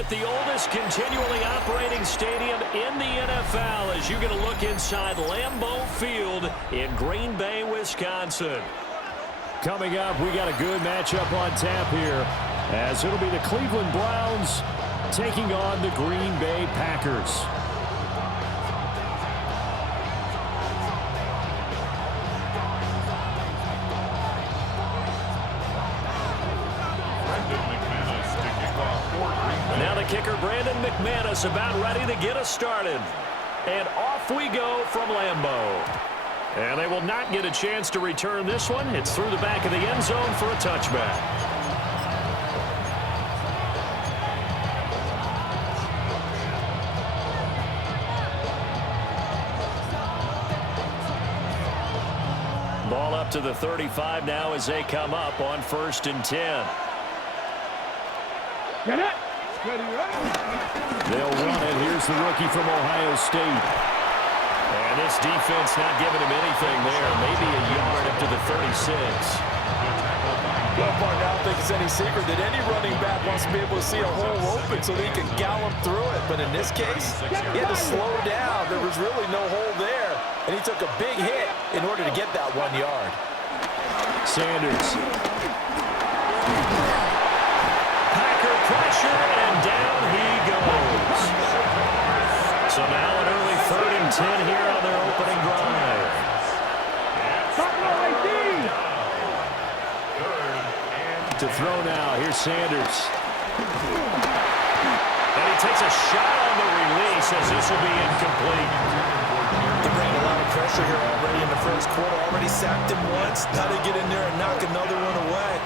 at the oldest continually operating stadium in the NFL as you get a look inside Lambeau Field in Green Bay, Wisconsin. Coming up, we got a good matchup on tap here as it'll be the Cleveland Browns taking on the Green Bay Packers. Now the kicker, Brandon McManus, about ready to get us started. And off we go from Lambeau. And they will not get a chance to return this one. It's through the back of the end zone for a touchback. Ball up to the 35 now as they come up on 1st and 10. Get it. They'll run it. Here's the rookie from Ohio State. And this defense not giving him anything there. Maybe a yard up to the 36. Well, Bart, I don't think it's any secret that any running back wants to be able to see a hole open so that he can gallop through it. But in this case, he had to slow down. There was really no hole there. And he took a big hit in order to get that 1 yard. Sanders. Packer pressure, and down he goes. So now an early 3rd and 10 here on their opening drive. To throw now, here's Sanders. And he takes a shot on the release as this will be incomplete. They bring a lot of pressure here already in the first quarter. Already sacked him once. Now they get in there and knock another one away.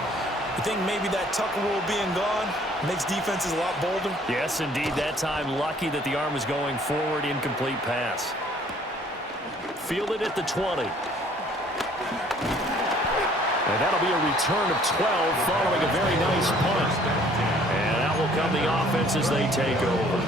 You think maybe that Tucker rule being gone makes defenses a lot bolder? Yes, indeed. That time, lucky that the arm was going forward. Incomplete pass. Fielded at the 20. And that'll be a return of 12 following a very nice punt. And that will come the offense as they take over.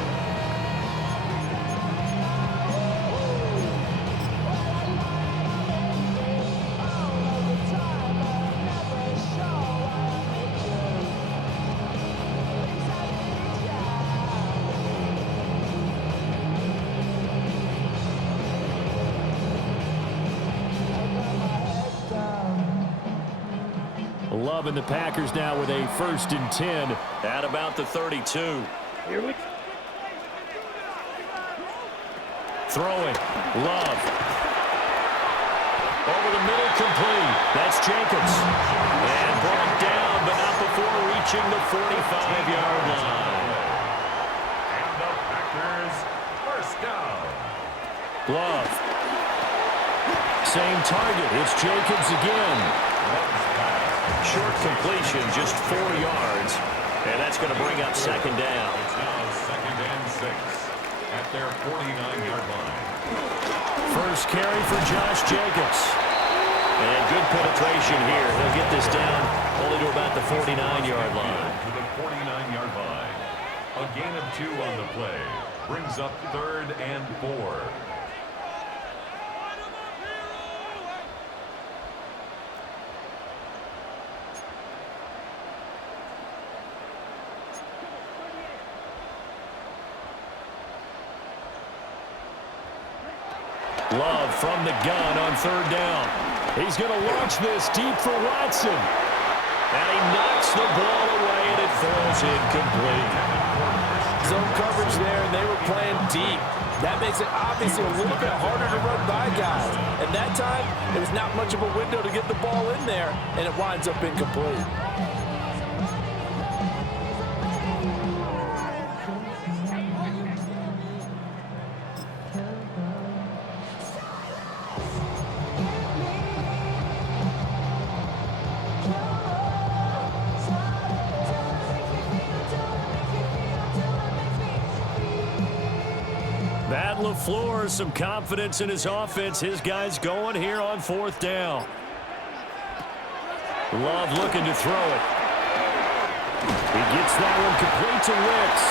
Love and the Packers now with a 1st and 10 at about the 32. Throwing. Love. Over the middle, complete. That's Jacobs. And brought down, but not before reaching the 45-yard line. And the Packers first down. Love. Same target. It's Jacobs again. Short completion, just 4 yards. And that's going to bring up 2nd down. It's now 2nd and 6 at their 49-yard line. First carry for Josh Jacobs. And good penetration here. He'll get this down only to about the 49-yard line. To the 49-yard line. A gain of 2 on the play. Brings up 3rd and 4. Love from the gun on 3rd down. He's going to launch this deep for Watson. And he knocks the ball away, and it falls incomplete. Zone coverage there, and they were playing deep. That makes it obviously a little bit harder to run by guys. And that time, there was not much of a window to get the ball in there, and it winds up incomplete. Matt LaFleur, some confidence in his offense. His guys going here on 4th down. Love looking to throw it. He gets that one complete to Wicks.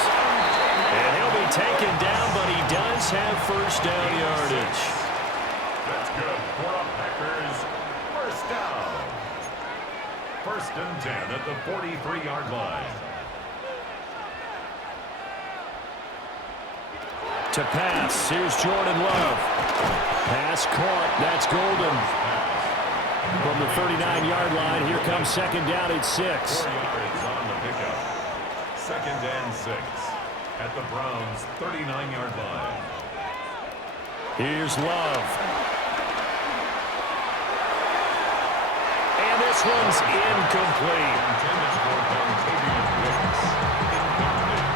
And he'll be taken down, but he does have 1st down yardage. That's good for the Packers. First down. 1st and 10 at the 43-yard line. to pass. Here's Jordan Love. Pass caught. That's Golden. From the 39-yard line, here comes second down at 6. 4 yards on the pickup. Second and 6 at the Browns' 39-yard line. Here's Love. And this one's incomplete. Intended for Dontavian Wicks. Incomplete.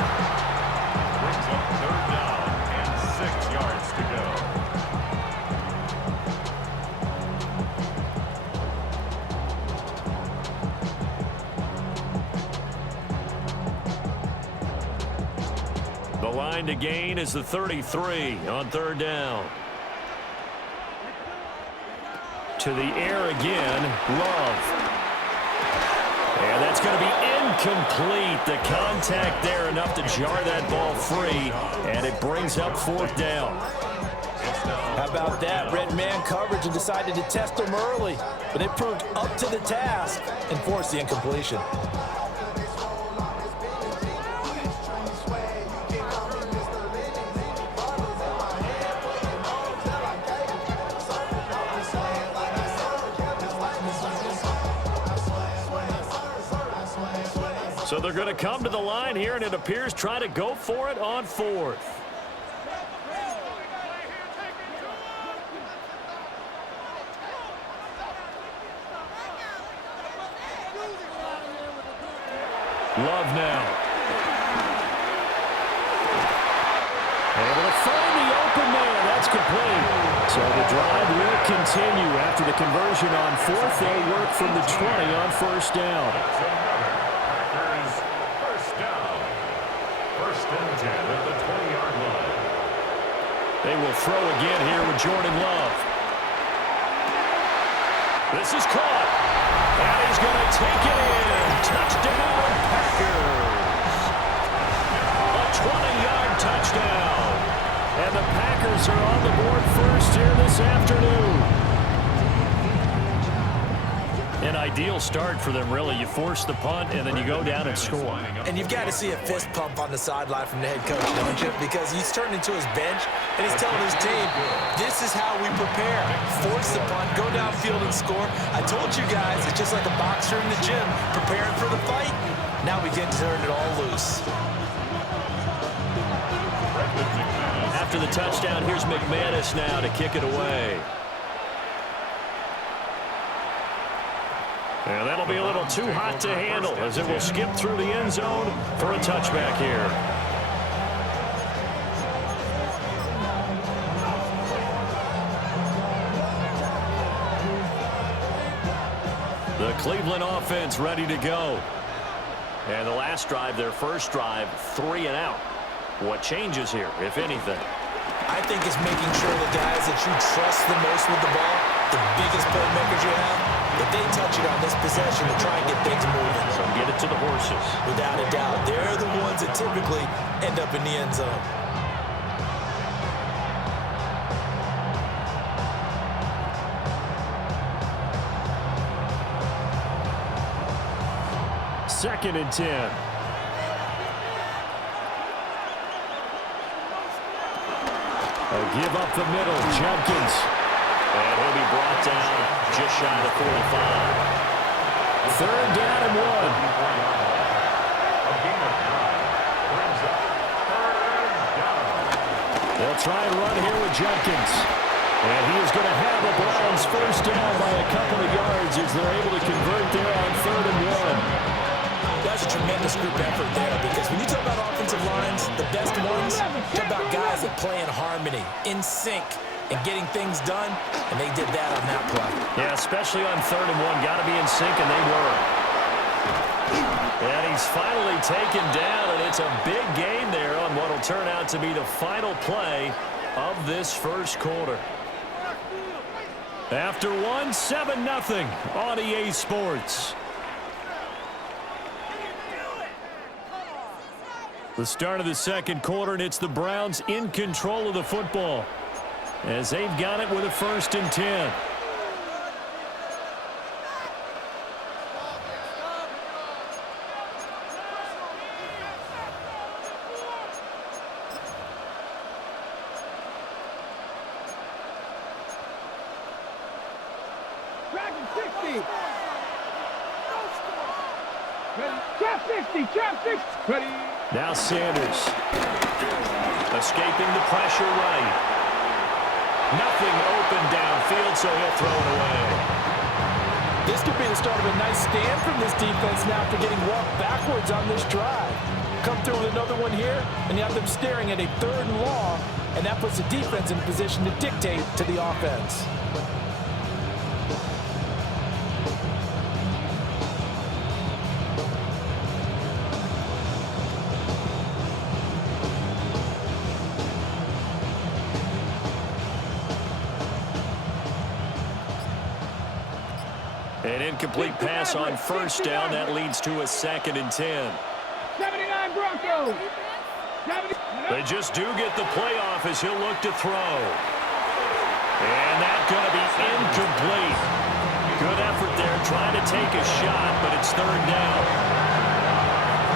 Brings up third down and 6 yards to go. The line to gain is the 33 on third down. To the air again, Love. And that's going to be incomplete. The contact there enough to jar that ball free, and it brings up fourth down. How about that? Red man coverage and decided to test him early, but it proved up to the task and forced the incompletion. So they're going to come to the line here, and it appears try to go for it on fourth. Love now. Able to find the open man. That's complete. So the drive will continue after the conversion on fourth. They'll work from the 20 on first down. They will throw again here with Jordan Love. This is caught. And he's going to take it in. Touchdown, Packers. A 20-yard touchdown. And the Packers are on the board first here this afternoon. An ideal start for them, really. You force the punt, and then you go down and score. And you've got to see a fist pump on the sideline from the head coach, don't you? Because he's turned into his bench, and he's telling his team, this is how we prepare. Force the punt, go downfield and score. I told you guys, it's just like a boxer in the gym, preparing for the fight. Now we get to turn it all loose. After the touchdown, here's McManus now to kick it away. And that'll be a little too hot to handle as it will skip through the end zone for a touchback here. The Cleveland offense ready to go. And the last drive, their first drive, 3 and out. What changes here, if anything? I think it's making sure the guys that you trust the most with the ball, the biggest playmakers you have, if they touch it on this possession to try and get things moving. So get it to the horses. Without a doubt. They're the ones that typically end up in the end zone. Second and 10. Give up the middle, Jenkins. And he'll be brought down just shy of 45. Third down and 1. They'll try and run here with Jenkins. And he is going to have the Browns first down by a couple of yards as they're able to convert there on third and 1. That's a tremendous group effort there, because when you talk about offensive lines, the best ones, talk about guys that play in harmony, in sync, and getting things done, and they did that on that play. Yeah, especially on third and 1. Got to be in sync, and they were. And he's finally taken down, and it's a big gain there on what will turn out to be the final play of this first quarter. After 1, 7-0 on EA Sports. The start of the second quarter, and it's the Browns in control of the football as they've got it with a 1st and 10. Now Sanders. Escaping the pressure right. Nothing open downfield, so he'll throw it away. This could be the start of a nice stand from this defense now after getting walked backwards on this drive. Come through with another one here, and you have them staring at a 3rd and long, and that puts the defense in a position to dictate to the offense. An incomplete pass on 1st down. That leads to a 2nd and 10. 79 Broncos. They just do get the playoff as he'll look to throw. And that's going to be incomplete. Good effort there trying to take a shot, but it's 3rd down.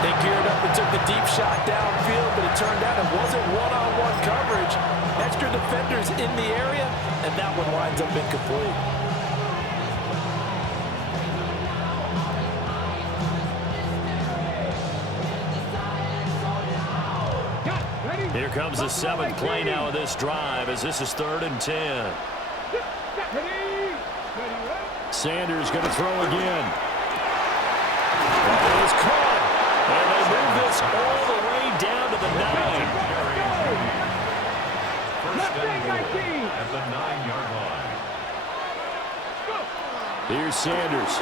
They geared up and took the deep shot downfield, but it turned out it wasn't one-on-one coverage. Extra defenders in the area, and that one winds up incomplete. Here comes the 7th play now of this drive as this is 3rd and 10. Sanders going to throw again. That is caught. And they move this all the way down to the 9. First and goal at the 9-yard line. Here's Sanders.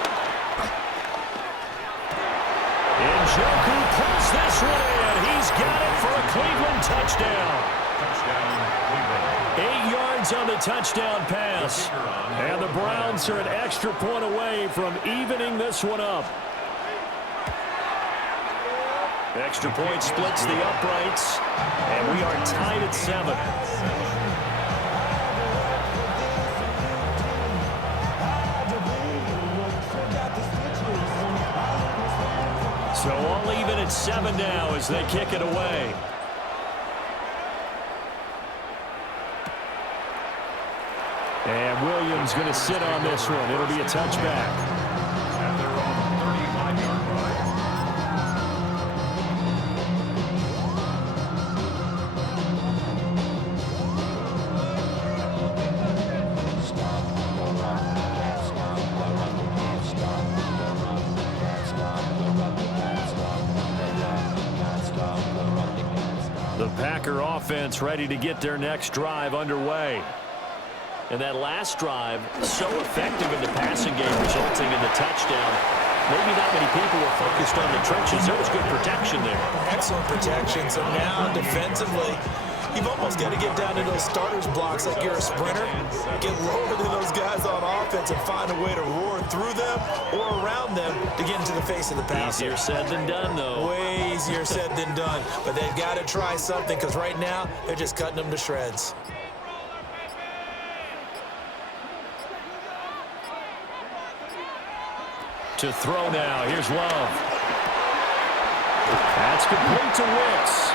Njoku pulls this one in. He's got it for a Cleveland touchdown. Touchdown, Cleveland. 8 yards on the touchdown pass. And the Browns are an extra point away from evening this one up. Extra point splits the uprights, and we are tied at 7. So all even at 7 now as they kick it away. And Williams going to sit on this one. It'll be a touchback. At their own 35-yard line. The Packer offense ready to get their next drive underway. And that last drive, so effective in the passing game, resulting in the touchdown. Maybe not many people were focused on the trenches. There was good protection there. Excellent protection. So now defensively, you've almost got to get down to those starters blocks like you're a sprinter. Get lower than those guys on offense and find a way to roar through them or around them to get into the face of the passer. Easier said than done, though. Way easier said than done. But they've got to try something because right now they're just cutting them to shreds. To throw now. Here's Love. That's complete to Wicks.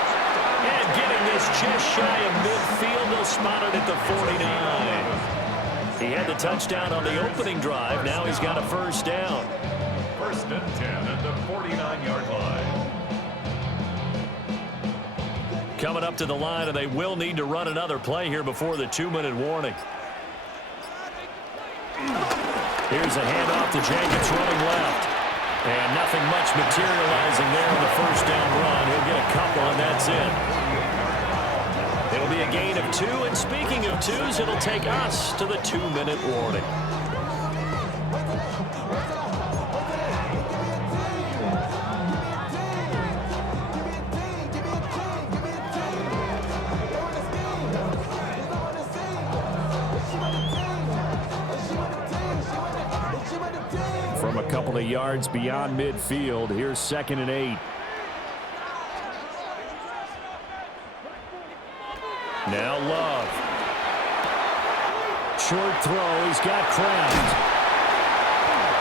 And getting this just shy of midfield. They'll spot it at the 49. He had the touchdown on the opening drive. Now he's got a 1st down. 1st and 10 at the 49-yard line. Coming up to the line, and they will need to run another play here before the 2-minute warning. Here's a handoff to Jenkins running left. And nothing much materializing there on the 1st down run. He'll get a couple, and that's it. It'll be a gain of 2, and speaking of 2s, it'll take us to the 2-minute warning. From a couple of yards beyond midfield, here's 2nd and 8. Now Love. Short throw. He's got Kraft.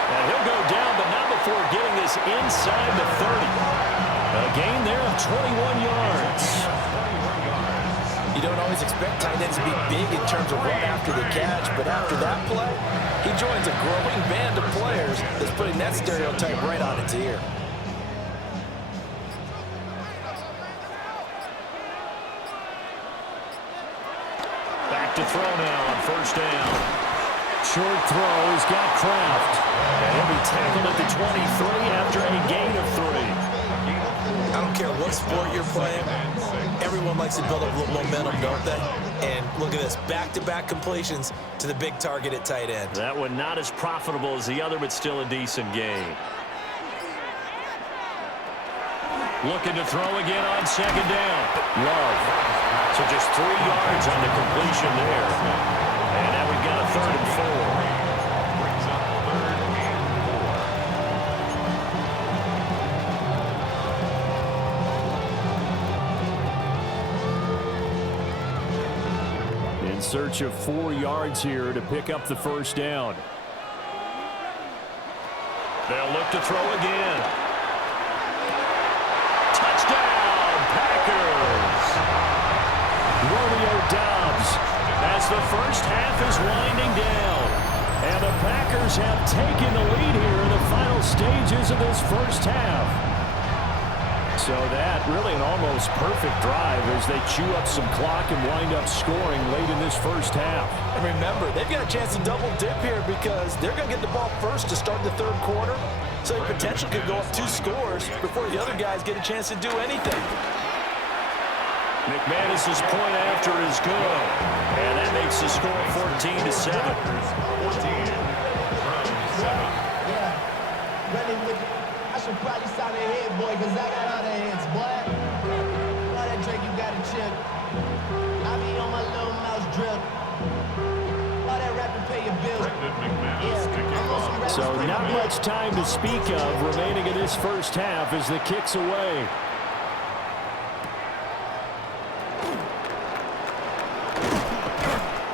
And he'll go down, but not before getting this inside the 30. A gain there of 21 yards. You don't always expect tight ends to be big in terms of run after the catch, but after that play, he joins a growing band of players that's putting that stereotype right on its ear. Back to throw now on first down. Short throw, he's got Kraft. And he'll be tackled at the 23 after a gain of 3. I don't care what sport you're playing. Everyone likes to build up a little momentum, don't they? And look at this, back-to-back completions to the big target at tight end. That one not as profitable as the other, but still a decent gain. Looking to throw again on second down. Love. So just 3 yards on the completion there. And now we've got a 3rd and 4. Brings up 3rd and 4. In search of 4 yards here to pick up the first down. They'll look to throw again. Touchdown, Packers! Romeo Doubs as the first half is winding down. And the Packers have taken the lead here in the final stages of this first half. So that really an almost perfect drive as they chew up some clock and wind up scoring late in this first half. And remember, they've got a chance to double dip here because they're going to get the ball first to start the 3rd quarter. So they potentially could go up 2 scores before the other guys get a chance to do anything. McManus's point after is good. And that makes the score 14-7. 14 from 7. I should probably sign a head, boy, because I got other heads, boy. All that drink you got to chip. I be on my little mouse drip. All that rapping pay your bills. So not much time to speak of remaining in this first half as the kick's away.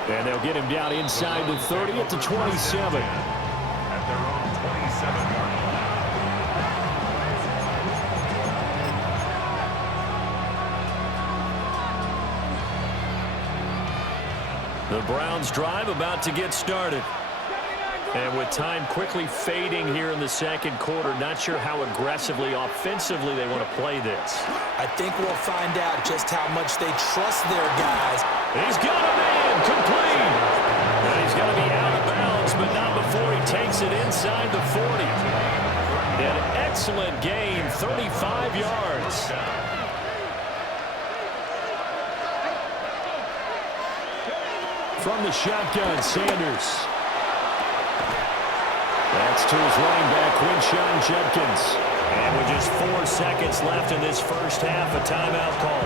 And they'll get him down inside the 30 at the 27. At their own 27-yard line. The Browns drive about to get started. And with time quickly fading here in the second quarter, not sure how aggressively, offensively they want to play this. I think we'll find out just how much they trust their guys. He's got a man complete. And he's going to be out of bounds, but not before he takes it inside the 40. An excellent gain, 35 yards. From the shotgun, Sanders. That's to his running back, Quinshon Judkins. And with just 4 seconds left in this first half, a timeout call.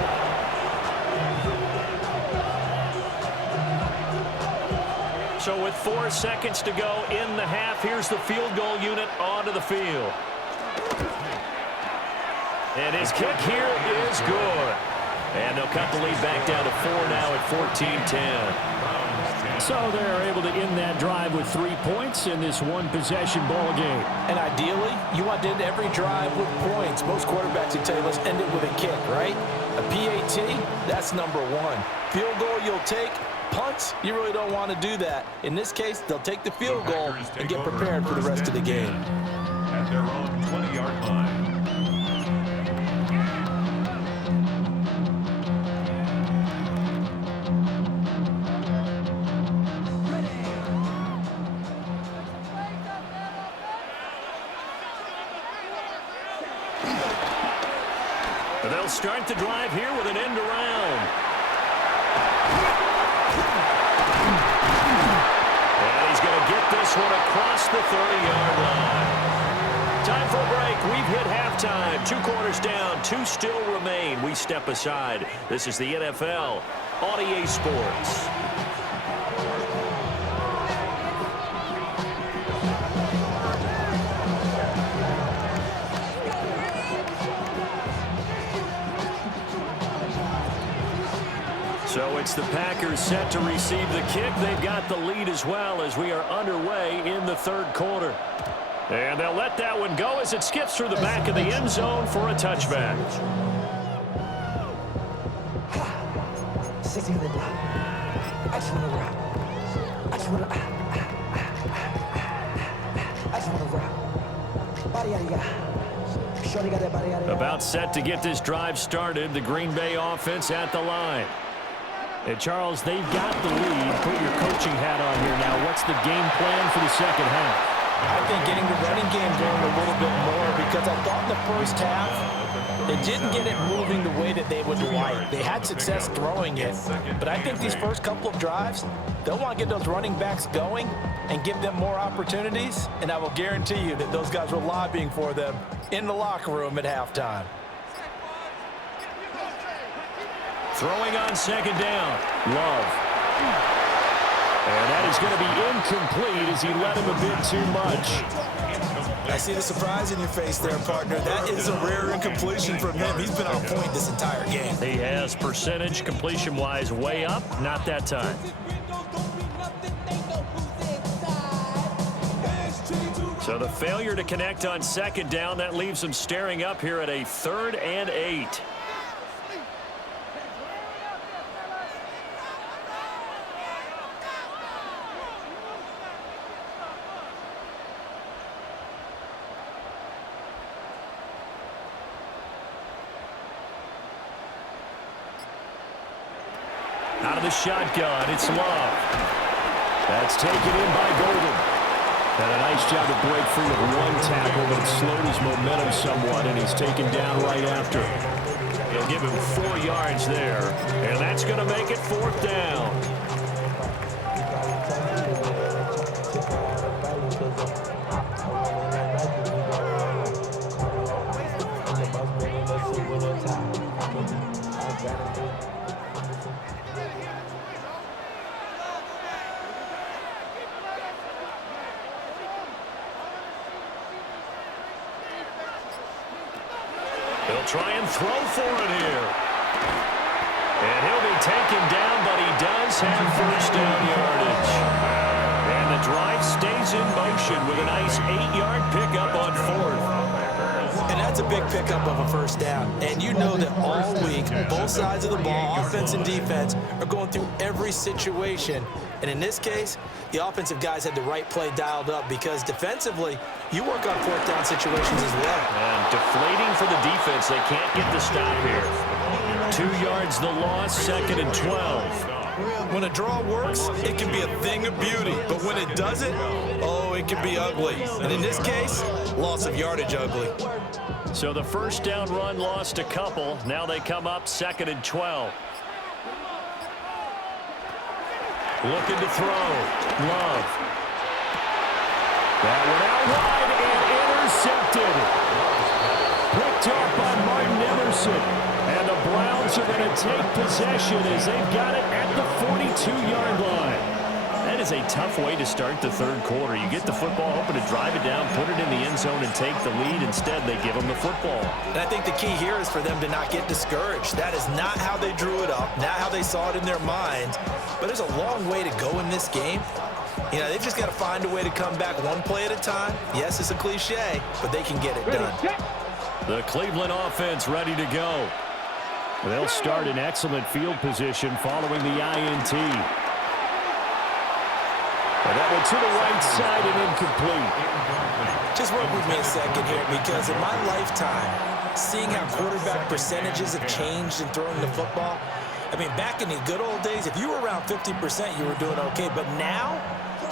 So with 4 seconds to go in the half, here's the field goal unit onto the field. And his kick here is good. And they'll cut the lead back down to 4 now at 14-10. So they're able to end that drive with 3 points in this one-possession ball game. And ideally, you want to end every drive with points. Most quarterbacks would tell you, let's end it with a kick, right? A PAT, that's number 1. Field goal you'll take. Punts, you really don't want to do that. In this case, they'll take the field goal and get prepared for the rest of the game. At their own 20-yard line. They'll start the drive here with an end around. And he's going to get this one across the 30-yard line. Time for a break. We've hit halftime. 2 quarters down. 2 still remain. We step aside. This is the NFL on EA Sports. So it's the Packers set to receive the kick. They've got the lead as well as we are underway in the 3rd quarter. And they'll let that one go as it skips through the back of the end zone for a touchback. What's he gonna do? I just wanna rock. I just wanna rock. Body out of ya. Shorty got that body out of ya. About set to get this drive started. The Green Bay offense at the line. And Charles, they've got the lead. Put your coaching hat on here now. What's the game plan for the second half? I think getting the running game going a little bit more, because I thought in the first half they didn't get it moving the way that they would like. They had success throwing it, but I think these first couple of drives, they'll want to get those running backs going and give them more opportunities, and I will guarantee you that those guys were lobbying for them in the locker room at halftime. Throwing on second down. Love. And that is going to be incomplete as he led him a bit too much. I see the surprise in your face there, partner. That is a rare incompletion from him. He's been on point this entire game. He has percentage completion-wise way up. Not that time. So the failure to connect on second down, that leaves him staring up here at a 3rd and 8. Out of the shotgun, it's Love. That's taken in by Golden. And a nice job to break free with one tackle, but it slowed his momentum somewhat, and he's taken down right after. They'll give him 4 yards there, and that's going to make it 4th down. He'll try and throw for it here. And he'll be taken down, but he does have first down yardage. And the drive stays in motion with a nice 8-yard pickup on 4th. And that's a big pickup of a first down. And you know that all week, both sides of the ball, offense and defense, are going through every situation. And in this case, the offensive guys had the right play dialed up, because defensively, you work on 4th down situations as well. And deflating for the defense. They can't get the stop here. 2 yards the loss, 2nd and 12. When a draw works, it can be a thing of beauty. But when it doesn't, oh, it can be ugly. And in this case, loss of yardage ugly. So the first down run lost a couple. Now they come up 2nd and 12. Looking to throw. Love. That one out wide and intercepted. Picked off by Martin Emerson. And the Browns are going to take possession as they've got it at the 42-yard line. That is a tough way to start the 3rd quarter. You get the football, hoping to drive it down, put it in the end zone, and take the lead. Instead, they give them the football. And I think the key here is for them to not get discouraged. That is not how they drew it up, not how they saw it in their minds. But there's a long way to go in this game. You know, they've just got to find a way to come back one play at a time. Yes, it's a cliche, but they can get it done. The Cleveland offense ready to go. They'll start in excellent field position following the INT. And that one to the right side and incomplete. Just work with me a second here, because in my lifetime, seeing how quarterback percentages have changed in throwing the football, I mean, back in the good old days, if you were around 50%, you were doing okay. But now,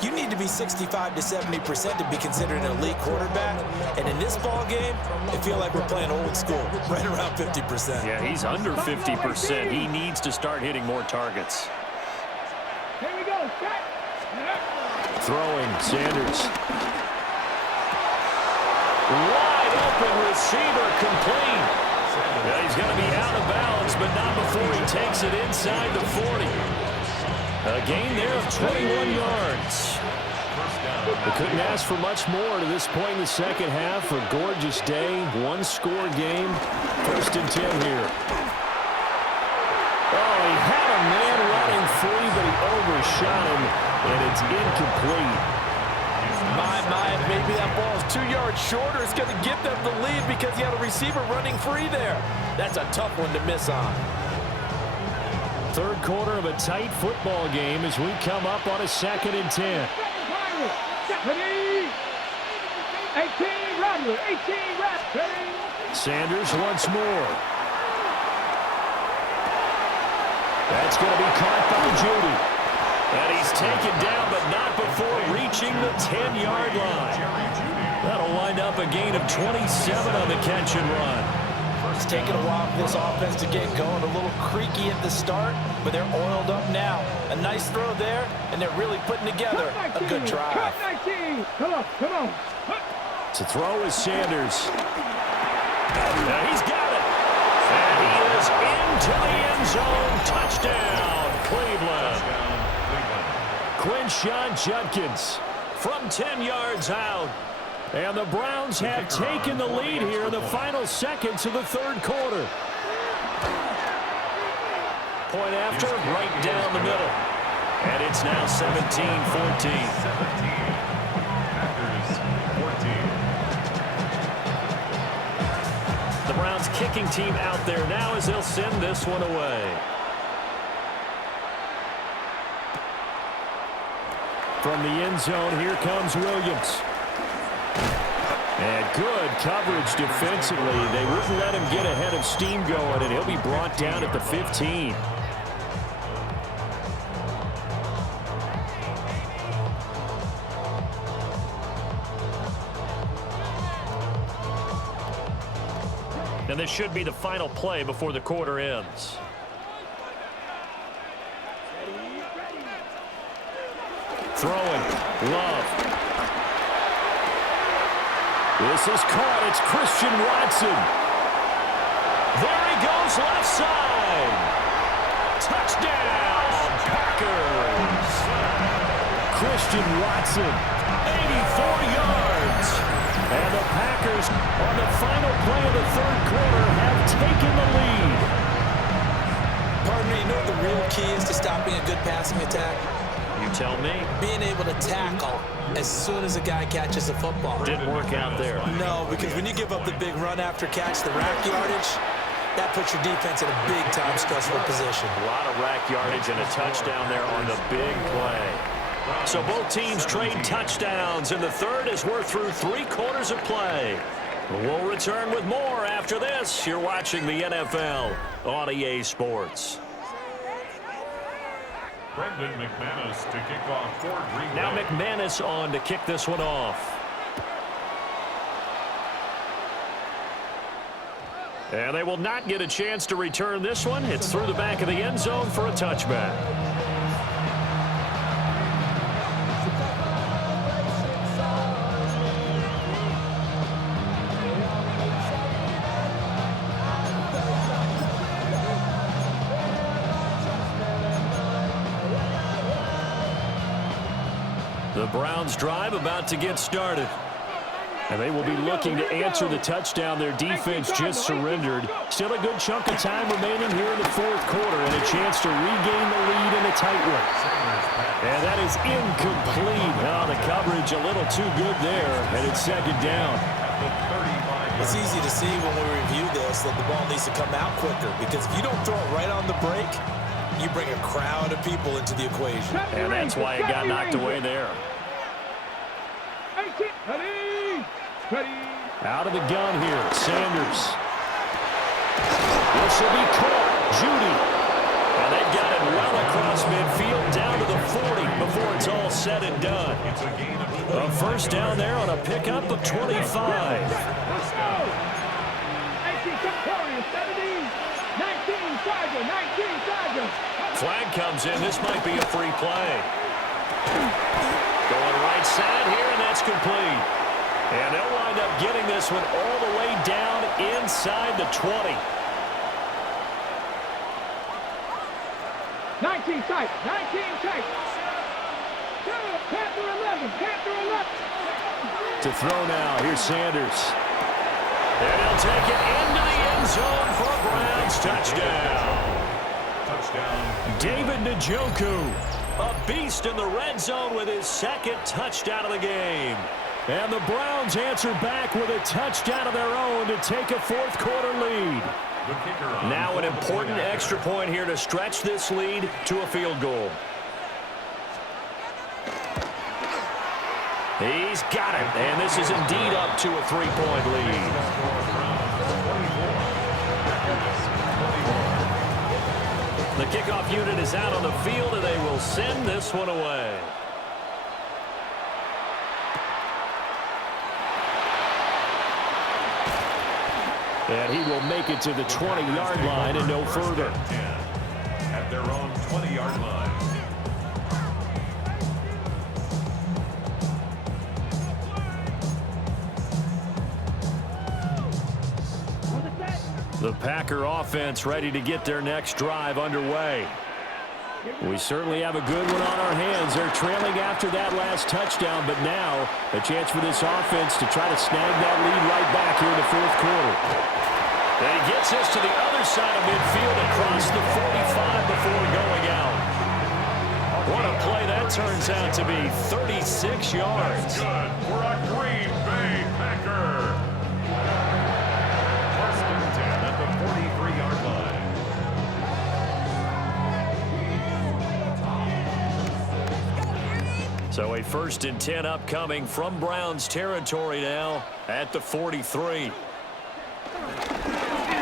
you need to be 65 to 70% to be considered an elite quarterback. And in this ball game, I feel like we're playing old school, right around 50%. Yeah, he's under 50%. He needs to start hitting more targets. Here we go. Throwing, Sanders. Wide open receiver, complete. Yeah, he's going to be out of bounds, but not before he takes it inside the 40. A gain there of 21 yards. They couldn't ask for much more to this point in the second half. A gorgeous day, one-score game. 1st and 10 here. Oh, he had a man running free, but he overshot him, and it's incomplete. Maybe that ball is 2 yards shorter. It's going to give them the lead because he had a receiver running free there. That's a tough one to miss on. Third quarter of a tight football game as we come up on a 2nd and 10. 18, Rattler, 18, Rattler. Sanders once more. That's going to be caught by Judy. And he's taken down, but not before reaching the 10-yard line. That'll wind up a gain of 27 on the catch and run. It's taken a while for this offense to get going. A little creaky at the start, but they're oiled up now. A nice throw there, and they're really putting together a good drive. Cut 19. Come on, come on. To throw is Sanders. And he's got it. And he is into the end zone. Touchdown, Cleveland. Quinshon Judkins from 10 yards out. And the Browns have taken the lead here in the final seconds of the third quarter. Point after, right down the middle. And it's now 17-14. 14. The Browns kicking team out there now as they'll send this one away. From the end zone, here comes Williams. And good coverage defensively. They wouldn't let him get ahead of steam going, and he'll be brought down at the 15. And this should be the final play before the quarter ends. Throwing, Love. This is caught. It's Christian Watson. There he goes, left side. Touchdown, Packers. Christian Watson, 84 yards. And the Packers, on the final play of the third quarter, have taken the lead. Pardon me, you know what the real key is to stopping a good passing attack? You tell me. Being able to tackle as soon as a guy catches the football. Didn't work out there. No, because when you give up the big run after catch, the rack yardage, that puts your defense in a big-time stressful position. A lot of rack yardage and a touchdown there on the big play. So both teams trade touchdowns in the third as we're through 3 quarters of play. We'll return with more after this. You're watching the NFL on EA Sports. Brendan McManus to kick off for Green Bay. Now McManus on to kick this one off. And they will not get a chance to return this one. It's through the back of the end zone for a touchback. The Browns drive about to get started. And they will be looking to answer the touchdown their defense just surrendered. Still a good chunk of time remaining here in the fourth quarter and a chance to regain the lead in a tight one. And that is incomplete. Oh, the coverage a little too good there, and it's second down. It's easy to see when we review this that the ball needs to come out quicker, because if you don't throw it right on the break, you bring a crowd of people into the equation. And that's why it got knocked away there. Out of the gun here, Sanders. This will be caught. Judy. And they've got it well across midfield down to the 40 before it's all said and done. A first down there on a pickup of 25. Flag comes in. This might be a free play. Going right side here, and that's complete. And they'll wind up getting this one all the way down inside the 20. 19 tight, 19 tight. Panther 11, Panther 11. To throw now, here's Sanders. And he'll take it into the end zone for a Browns touchdown. David Njoku, a beast in the red zone with his second touchdown of the game. And the Browns answer back with a touchdown of their own to take a fourth quarter lead. The kicker on Now an important extra point here to stretch this lead to a field goal. He's got it, and this is indeed up to a 3-point lead. The kickoff unit is out on the field, and they will send this one away. And he will make it to the 20-yard line and no further. At their own 20-yard line. The Packer offense ready to get their next drive underway. We certainly have a good one on our hands. They're trailing after that last touchdown, but now a chance for this offense to try to snag that lead right back here in the fourth quarter. And he gets this to the other side of midfield across the 45 before going out. What a play that turns out to be, 36 yards. Good for a Green Bay Packer. First and 10 at the 43-yard line. So a 1st and 10 upcoming from Browns territory now at the 43.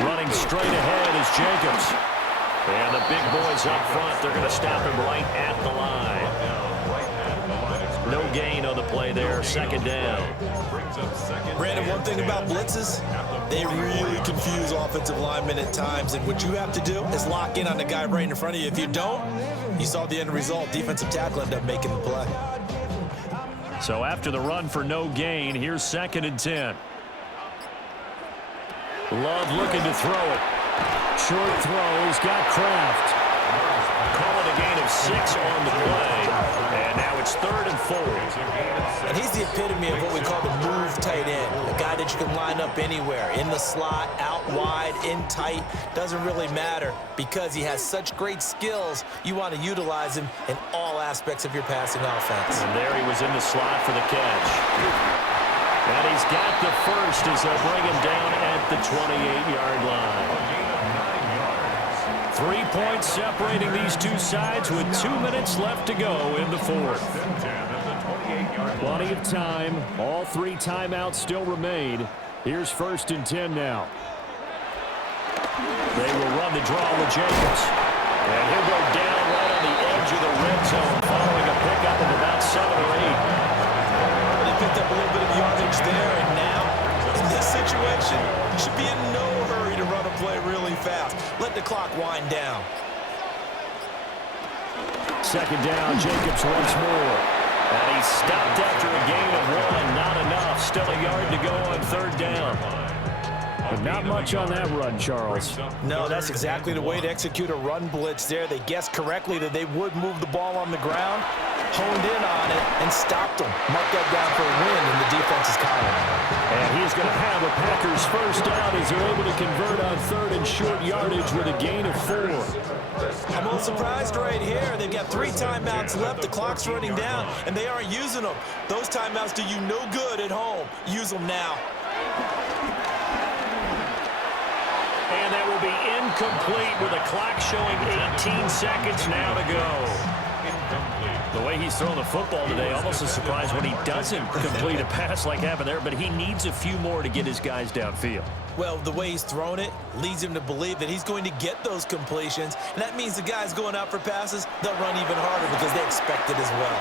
Running straight ahead is Jacobs. And the big boys up front, they're going to stop him right at the line. No gain on the play there, 2nd down. Brandon, one thing about blitzes, they really confuse offensive linemen at times, and what you have to do is lock in on the guy right in front of you. If you don't, you saw the end result. Defensive tackle ended up making the play. So after the run for no gain, here's 2nd and 10. Love looking to throw it. Short throw, he's got Kraft. Call it a gain of 6 on the play. And now it's 3rd and 4. And he's the epitome of what we call the move tight end. A guy that you can line up anywhere. In the slot, out wide, in tight. Doesn't really matter because he has such great skills. You want to utilize him in all aspects of your passing offense. And there he was in the slot for the catch. And he's got the first as they'll bring him down at the 28-yard line. 3 points separating these two sides with 2 minutes left to go in the fourth. Plenty of time. All 3 timeouts still remain. Here's 1st and 10 now. They will run the draw with Jacobs. And he'll go down right on the edge of the red zone following a pickup of about 7 or 8. Picked up a little bit of yardage there, and now, in this situation, you should be in no hurry to run a play really fast. Let the clock wind down. 2nd down, Jacobs once more. And he's stopped after a gain of 1. Not enough. Still a yard to go on 3rd down. But not much on that run, Charles. No, that's exactly the way to execute a run blitz there. They guessed correctly that they would move the ball on the ground, honed in on it, and stopped them. Marked that down for a win in the defense's column. And he's going to have a Packers 1st down as they're able to convert on 3rd and short yardage with a gain of 4. I'm a little surprised right here. They've got 3 timeouts left. The clock's running down, and they aren't using them. Those timeouts do you no good at home. Use them now. And that will be incomplete with a clock showing 18 seconds now to go. The way he's throwing the football today, almost a surprise when he doesn't complete a pass like happened there, but he needs a few more to get his guys downfield. Well, the way he's thrown it leads him to believe that he's going to get those completions, and that means the guys going out for passes, they'll run even harder because they expect it as well.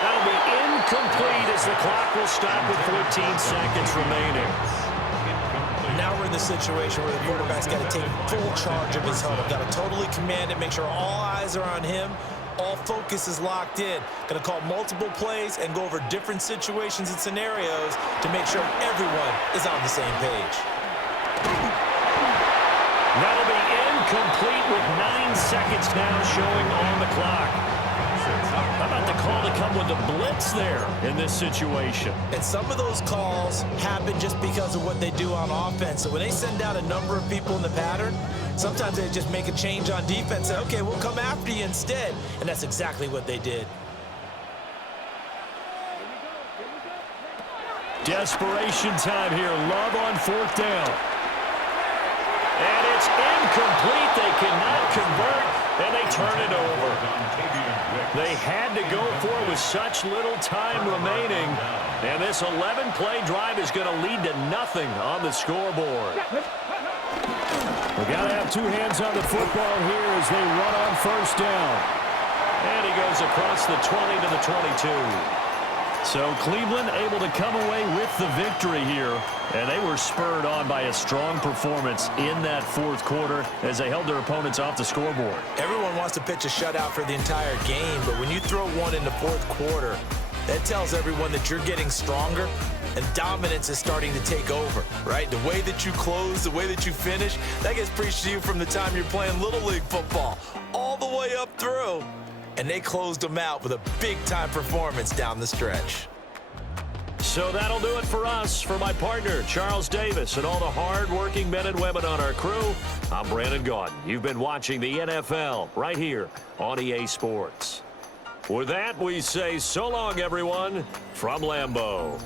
That'll be incomplete as the clock will stop with 14 seconds remaining. Now we're in the situation where the quarterback's got to take full charge of his huddle. Got to totally command it, make sure all eyes are on him. All focus is locked in. Going to call multiple plays and go over different situations and scenarios to make sure everyone is on the same page. That'll be incomplete with 9 seconds now showing on the clock. How about the call to come with the blitz there in this situation? And some of those calls happen just because of what they do on offense. So when they send out a number of people in the pattern, sometimes they just make a change on defense. Say, okay, we'll come after you instead. And that's exactly what they did. Desperation time here. Love on 4th down. And it's incomplete. They cannot convert, and they turn it over. They had to go for it with such little time remaining. And this 11-play drive is going to lead to nothing on the scoreboard. We've got to have two hands on the football here as they run on first down. And he goes across the 20 to the 22. So Cleveland able to come away with the victory here. And they were spurred on by a strong performance in that fourth quarter as they held their opponents off the scoreboard. Everyone wants to pitch a shutout for the entire game, but when you throw one in the fourth quarter, that tells everyone that you're getting stronger and dominance is starting to take over, right? The way that you close, the way that you finish, that gets preached to you from the time you're playing Little League football all the way up through. And they closed them out with a big-time performance down the stretch. So that'll do it for us. For my partner, Charles Davis, and all the hard-working men and women on our crew, I'm Brandon Gaudin. You've been watching the NFL right here on EA Sports. With that, we say so long, everyone, from Lambeau.